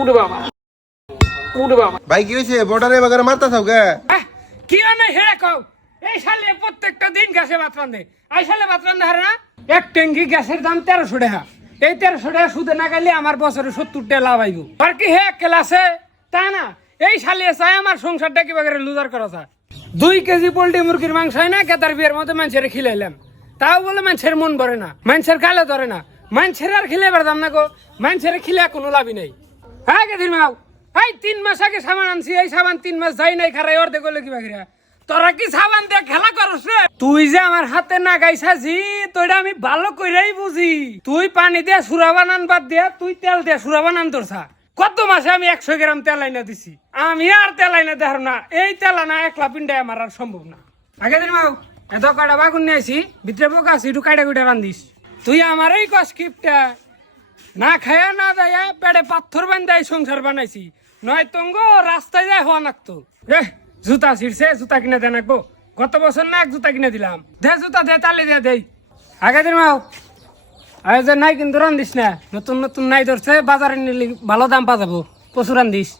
উড়ে বাবা উড়ে বাবা ভাই কি হয়েছে বর্ডারে বাগারে মারতা থাও কে কি মানে হেড়ে কও এই সালে প্রত্যেকটা দিন গ্যাসে ভাত রান্ধে এই সালে ভাত রান্ধে হারে না এক ট্যাঙ্কি গ্যাসের দাম 1300 টাকা এই 1300 টাকা সুদে না গেলে আমার বছরে 70 টাকা লাভ আইব আর কি হে ক্লাসে তা না এই সালে চাই আমার সংসারটা কি বাগারে লুজার করা যায় 2 কেজি পোল্ট্রি মুরগির মাংস হয় না কেতার বিয়ের মতো মানুষের খিলাইলাম তাও বলে মানুষের মন ভরে না মানুষের গালে ধরে না মানুষের আর খিলে পারতাম না গো মানুষের খিলে কোনো লাভই নেই হ্যাঁ কেদিন মাও এই 3 মাস আগে সাবান আনছি এই সাবান 3 মাস যাই নাই খারাই অর্ধেক করলে কি বাকিরা তোরা কি সাবান দিয়ে খেলা করস রে তুই যে আমার হাতে না গাইছাছি তোইটা আমি ভালো কইরাই বুঝি তুই পানি দিয়ে সুরা বানান বাদ দিয়া তুই তেল দিয়ে সুরা বানান তোরছা কত মাসে আমি 100 গ্রাম তেল আইনা দিছি আমি আর তেল আইনা দেখার না এই তেল আনা একলা পিন্ডায় আমার আর সম্ভব না আগে দিন মাও এত কয়টা বাগুন নিয়ে আসি ভিতরে পোকা আছে একটু কাইটা কুইটা রান্ধিস তুই আমার এই কস্কিপটা না খায়া না যায় পেটে পাথর বান্ধাই সংসার বানাইছি নয় তঙ্গ রাস্তায় যায় হওয়া নাকতো জুতা ছিড়ছে জুতা কিনে দেন রাখবো গত বছর না এক জুতা কিনে দিলাম দে জুতা দে তালি দে দেই আগে দিন মাও আগে যে নাই কিন্তু রান্ধিস না নতুন নতুন নাই ধরছে বাজারে নিলে ভালো দাম পা যাবো প্রচুর রান্ধিস